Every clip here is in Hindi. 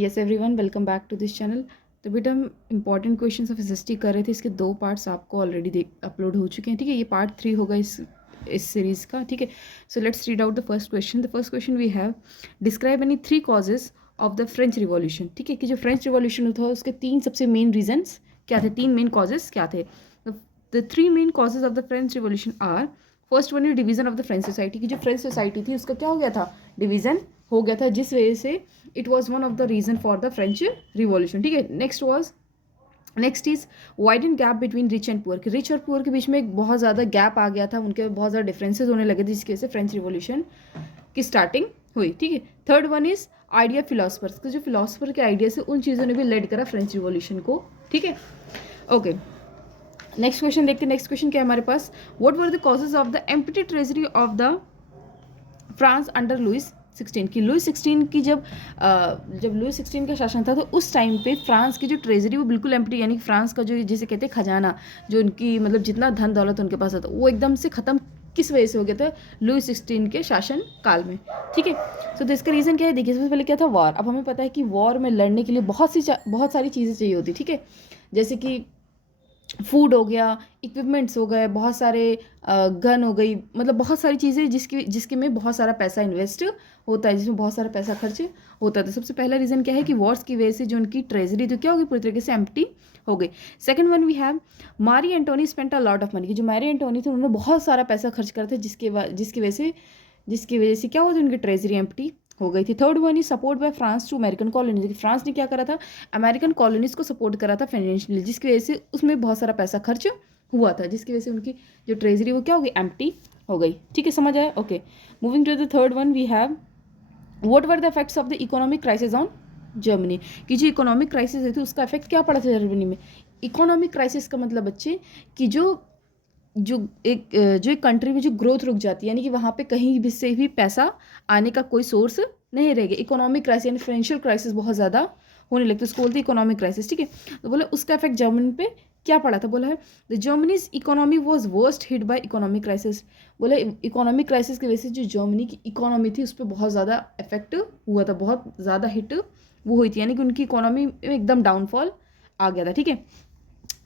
Yes everyone, welcome back to this channel. तो बेटा हम इंपॉर्टेंट क्वेश्चंस ऑफ एसएसटी कर रहे थे। इसके 2 पार्ट्स आपको ऑलरेडी अपलोड हो चुके हैं। ठीक है, ये पार्ट 3 होगा इस सीरीज़ का। ठीक है, so let's read out the first question. The first question we have, describe any 3 causes of the French revolution. ठीक है, कि जो फ्रेंच रिवॉल्यूशन था उसके 3 सबसे मेन रीजन्स क्या थे, 3 मेन कॉजेज क्या थे। The 3 main causes of the French revolution are, first one is division of the French society. की जो फ्रेंच सोसाइटी थी उसका क्या हो गया था, डिवीजन हो गया था, जिस वजह से it was one of the reason for the French revolution. ठीक है, next is widen gap between rich and poor. Rich और पुअर के बीच में एक बहुत ज़्यादा गैप आ गया था, उनके बहुत ज़्यादा डिफरेंसेस होने लगे थे, जिसकी वजह से फ्रेंच रिवॉल्यूशन की स्टार्टिंग हुई। ठीक है, third one is idea philosophers. के जो फिलोसफर के आइडिया से उन चीज़ों ने भी लेड करा फ्रेंच रिवॉल्यूशन को। ठीक है, ओके, नेक्स्ट क्वेश्चन देखते हैं। नेक्स्ट क्वेश्चन क्या है हमारे पास, what were the causes of the empty treasury of the France under Louis 16। की लुइस 16 की जब लुइस 16 का शासन था तो उस टाइम पे फ्रांस की जो ट्रेजरी वो बिल्कुल एम्प्टी, यानी फ्रांस का जो जिसे कहते हैं खजाना, जो उनकी मतलब जितना धन दौलत उनके पास था वो एकदम से ख़त्म किस वजह से हो गया था, लुइस 16 के शासन काल में। ठीक है, तो इसका रीज़न क्या है, देखिए सबसे पहले क्या था, वॉर। अब हमें पता है कि वॉर में लड़ने के लिए बहुत सारी चीज़ें चाहिए होती। ठीक है, जैसे कि फूड हो गया, इक्विपमेंट्स हो गए, बहुत सारे गन हो गई, मतलब बहुत सारी चीज़ें जिसके में बहुत सारा पैसा इन्वेस्ट होता है, जिसमें बहुत सारा पैसा खर्च होता है। तो सबसे पहला रीज़न क्या है कि वॉर्स की वजह से जो उनकी ट्रेजरी तो क्या होगी, पूरी तरीके से एम्प्टी हो गई। Second one we have, Marie Antoinette spent a lot of money. की जो मैरी एंटोनी थे उन्होंने बहुत सारा पैसा खर्च करा था, जिसकी वजह से क्या हुआ था, उनकी ट्रेजरी एम्प्टी हो गई थी। Third one is support by France to American colonies. France ने क्या करा था, अमेरिकन कॉलोनीज को सपोर्ट करा था फाइनेंशियली, जिसकी वजह से उसमें बहुत सारा पैसा खर्च हुआ था, जिसकी वजह से उनकी जो ट्रेजरी वो क्या हो गई, एम्प्टी हो गई। ठीक है, समझ आया। Okay, moving to the third one we have, what were the effects of the economic crisis on Germany. की जो इकोनॉमिक क्राइसिस थी उसका इफेक्ट क्या पड़ा था जर्मनी में। इकोनॉमिक क्राइसिस का मतलब बच्चे कि जो एक कंट्री में जो ग्रोथ रुक जाती है, यानी कि वहाँ पे कहीं भी से भी पैसा आने का कोई सोर्स नहीं रहेगा। इकोनॉमिक क्राइसिस यानी फाइनेंशियल क्राइसिस बहुत ज़्यादा होने लगती है, उसको बोलते हैं इकोनॉमिक क्राइसिस। ठीक है, तो बोले उसका इफेक्ट जर्मनी पे क्या पड़ा था, बोला है the Germany's economy was worst hit by economic crisis. बोले इकोनॉमिक क्राइसिस की वजह से जो जर्मनी की इकोनॉमी थी उस पर बहुत ज़्यादा इफेक्ट हुआ था, बहुत ज़्यादा हिट वो हुई थी, यानी कि उनकी इकोनॉमी में एकदम डाउनफॉल आ गया था। ठीक है,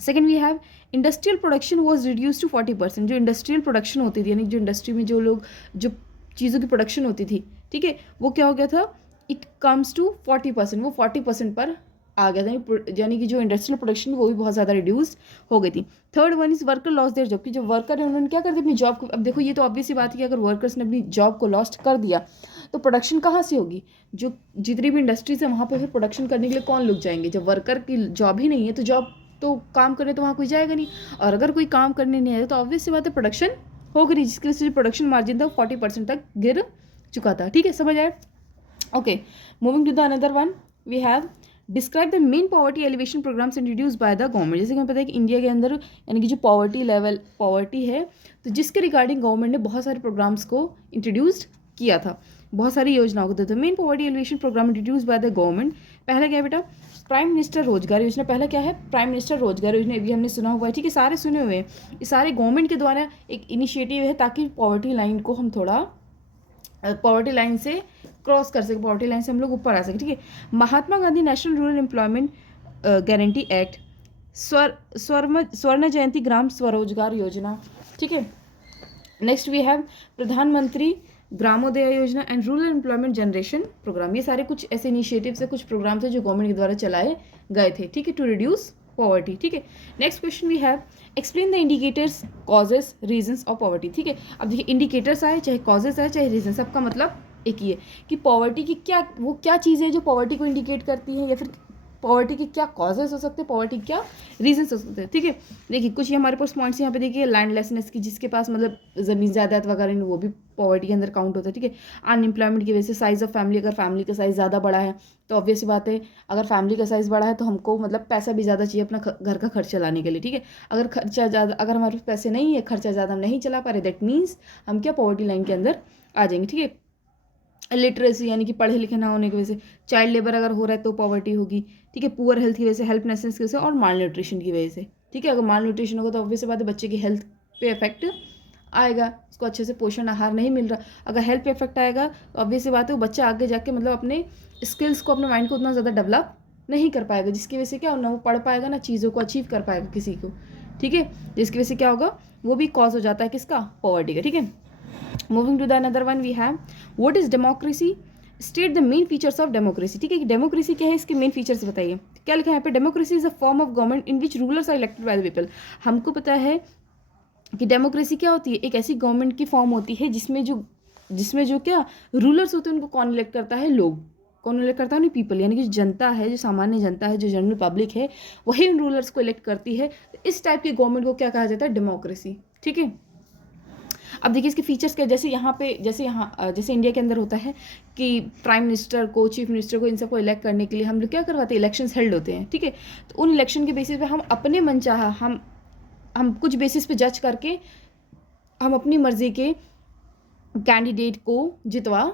second we have industrial production was reduce to 40%। जो इंडस्ट्रियल प्रोडक्शन होती थी, यानी जो इंडस्ट्री में जो चीज़ों की प्रोडक्शन होती थी, ठीक है, वो क्या हो गया था, इट कम्स टू 40%, वो 40% पर आ गया था, यानी कि जो इंडस्ट्रियल प्रोडक्शन वो भी बहुत ज़्यादा रिड्यूस हो गई थी। Third one is worker loss their job. कि जो वर्कर है उन्होंने क्या कर दिया, अपनी जॉब को। अब देखो ये तो ऑब्वियस सी बात है कि अगर वर्कर्स ने अपनी जॉब को लॉस्ट कर दिया तो प्रोडक्शन कहाँ से होगी, जो जितनी भी इंडस्ट्रीज है वहाँ पर फिर प्रोडक्शन करने के लिए कौन लोग जाएंगे। जब वर्कर की जॉब ही नहीं है तो जॉब तो काम करने तो वहाँ कोई जाएगा नहीं, और अगर कोई काम करने नहीं आएगा तो ऑब्वियस सी बात है प्रोडक्शन होगी नहीं, जिसकी वजह से प्रोडक्शन मार्जिन था 40% तक गिर चुका था। ठीक है, समझ आए। Okay, moving to the another one we have, describe the main poverty alleviation programs introduce by the government. जैसे कि हमें पता है कि इंडिया के अंदर यानी कि जो पॉवर्टी है, तो जिसके रिगार्डिंग गवर्नमेंट ने बहुत सारे प्रोग्राम्स को इंट्रोड्यूस किया था, बहुत सारी योजनाओं को देते। Main poverty alleviation program introduce by the government, पहला क्या है बेटा, प्राइम मिनिस्टर रोजगार योजना। पहला क्या है, प्राइम मिनिस्टर रोजगार योजना, भी हमने सुना हुआ है। ठीक है, सारे सुने हुए हैं, ये सारे गवर्नमेंट के द्वारा एक इनिशिएटिव है ताकि पॉवर्टी लाइन को हम थोड़ा पॉवर्टी लाइन से क्रॉस कर सके, पॉवर्टी लाइन से हम लोग ऊपर आ सके। ठीक है, Mahatma Gandhi national rural employment guarantee act, Swarna Jayanti ग्राम स्वरोजगार योजना। ठीक है, next we have Pradhan Mantri Gramodaya Yojana and rural employment generation program. ये सारे कुछ ऐसे इनिशिएटिव्स है, कुछ प्रोग्राम्स है जो गवर्नमेंट के द्वारा चलाए गए थे। ठीक है, टू रिड्यूस पॉवर्टी। ठीक है, next question we have, explain the indicators causes reasons of poverty. ठीक है, अब देखिए इंडिकेटर्स आए चाहे कॉजेस आए चाहे रीजन, सबका मतलब एक ही है कि पॉवर्टी की क्या चीज़ है जो पॉवर्टी को इंडिकेट करती है, या फिर पॉवर्टी के क्या कॉजेस हो सकते हैं, पॉवर्टी क्या रीजंस हो सकते हैं। ठीक है, देखिए कुछ ये हमारे पास पॉइंट्स यहाँ पे देखिए, लैंडलेसनेस की, जिसके पास मतलब ज़मीन जायदाद वगैरह नहीं, वो भी पॉवर्टी के अंदर काउंट होता है। ठीक है, अनएम्प्लॉयमेंट की वजह से, साइज़ ऑफ फैमिली, अगर फैमिली का साइज़ ज़्यादा बड़ा है तो ऑब्वियस सी बात है, अगर फैमिली का साइज़ बड़ा है तो हमको मतलब पैसा भी ज़्यादा चाहिए अपना घर का खर्चा लाने के लिए। ठीक है, अगर हमारे पास पैसे नहीं है, खर्चा ज़्यादा हम नहीं चला पा रहे, दैट मीन्स हम क्या पॉवर्टी लाइन के अंदर आ जाएंगे। ठीक है, लिटरेसी यानी कि पढ़े लिखे ना होने की वजह से, चाइल्ड लेबर अगर हो रहा है तो पॉवर्टी होगी। ठीक है, पुअर हेल्थ की वजह से, हेल्पलेसनेस की वजह से, और माल न्यूट्रिशन की वजह से। ठीक है, अगर माल न्यूट्रिशन होगा तो ऑब्वियस बात है बच्चे की हेल्थ पे इफेक्ट आएगा, उसको अच्छे से पोषण आहार नहीं मिल रहा। अगर हेल्थ पे इफेक्ट आएगा तो ऑब्वियस सी बात है वो बच्चा आगे जाके मतलब अपने स्किल्स को, अपने माइंड को उतना ज़्यादा डेवलप नहीं कर पाएगा, जिसकी वजह से क्या, ना वो पढ़ पाएगा ना चीज़ों को अचीव कर पाएगा किसी को, ठीक है। जिसकी वजह से क्या होगा, वो भी कॉज हो जाता है किसका, पॉवर्टी का, ठीक है। Moving to the another one we have what is democracy, state the main features of democracy, ठीक है। कि डेमोक्रेसी क्या है, इसके मेन फीचर्स बताइए। क्या लिखा है यहाँ पे, democracy is a form of government in which rulers are elected by the people. हमको पता है कि डेमोक्रेसी क्या होती है, एक ऐसी गवर्नमेंट की फॉर्म होती है जिसमें जो क्या रूलर्स होते हैं उनको कौन इलेक्ट करता है, लोग। कौन इलेक्ट करता है, नहीं, पीपल, यानी कि जनता है, जो सामान्य जनता है, जो जनरल पब्लिक है, वही उन रूलर्स को इलेक्ट करती है। तो इस टाइप की गवर्नमेंट को क्या कहा जाता है, डेमोक्रेसी, ठीक है। अब देखिए इसके फीचर्स क्या, जैसे इंडिया के अंदर होता है कि प्राइम मिनिस्टर को, चीफ मिनिस्टर को, इन सबको इलेक्ट करने के लिए हम लोग क्या करवाते हैं, इलेक्शंस हेल्ड होते हैं, ठीक है। तो उन इलेक्शन के बेसिस पे हम अपने मनचाहा हम कुछ बेसिस पे जज करके हम अपनी मर्जी के कैंडिडेट को जितवा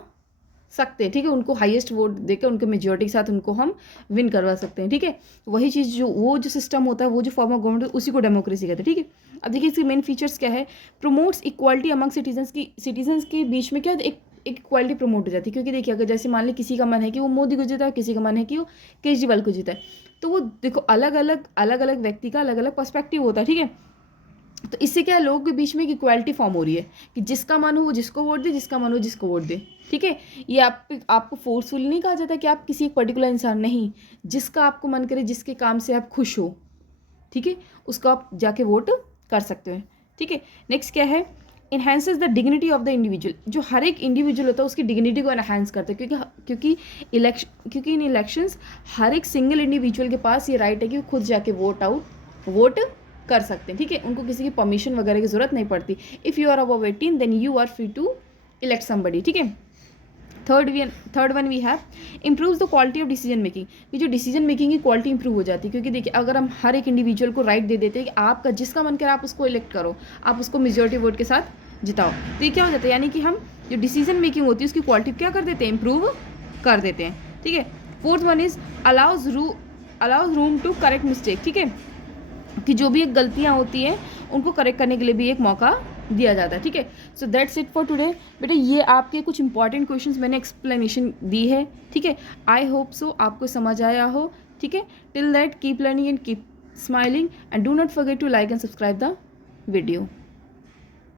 सकते हैं, ठीक है। उनको हाईएस्ट वोट देकर उनके मेजोरिटी के साथ उनको हम विन करवा सकते हैं, ठीक है। वही चीज़ जो सिस्टम होता है, वो जो फॉर्म ऑफ गवर्नमेंट, उसी को डेमोक्रेसी कहते हैं, ठीक है। अब देखिए इसके मेन फीचर्स क्या है, प्रमोट्स इक्वालिटी अमंग सिटीजन्स के बीच में क्या एक इक्वालिटी प्रमोट हो जाती है। क्योंकि देखिए अगर जैसे मान ली किसी का मन है कि वो मोदी को जीता है, किसी का मन है कि वो केजरीवाल को जीता है, तो वो देखो अलग अलग व्यक्ति का अलग अलग पर्सपेक्टिव होता है, ठीक है। तो इससे क्या है, लोगों के बीच में एक इक्वालिटी फॉर्म हो रही है कि जिसका मन हो वो जिसको वोट दे, जिसका मन हो जिसको वोट दे, ठीक है। ये आपको फोर्सफुली नहीं कहा जाता कि आप किसी एक पर्टिकुलर इंसान, नहीं, जिसका आपको मन करे, जिसके काम से आप खुश हो, ठीक है, उसको आप जाके वोट कर सकते हो, ठीक है। नेक्स्ट क्या है, enhances the dignity of the individual. जो हर एक इंडिविजुअल होता है उसकी डिग्निटी को एनहांस करता है, क्योंकि इन इलेक्शंस हर एक सिंगल इंडिविजुअल के पास ये राइट है कि वो खुद जाके वोट कर सकते हैं, ठीक है। उनको किसी की परमिशन वगैरह की जरूरत नहीं पड़ती। If you are above 18 then you are free to elect somebody, ठीक है। Third one we have improves the quality of decision making. ये जो डिसीजन मेकिंग की क्वालिटी इंप्रूव हो जाती है, क्योंकि देखिए अगर हम हर एक इंडिविजुअल को राइट दे देते हैं कि आपका जिसका मन करे आप उसको इलेक्ट करो, आप उसको मेजोरिटी वोट के साथ जिताओ, तो ये क्या हो जाता है, यानी कि हम जो डिसीजन मेकिंग होती है उसकी क्वालिटी क्या कर देते हैं, इंप्रूव कर देते हैं, ठीक है। Fourth one is allows room to correct mistake, ठीक है। कि जो भी एक गलतियाँ होती हैं उनको करेक्ट करने के लिए भी एक मौका दिया जाता है, ठीक है। So that's it for today. बेटा ये आपके कुछ इंपॉर्टेंट क्वेश्चंस मैंने एक्सप्लेनेशन दी है, ठीक है। आई होप सो आपको समझ आया हो, ठीक है। Till that keep learning and keep smiling and do not forget to like and subscribe the video.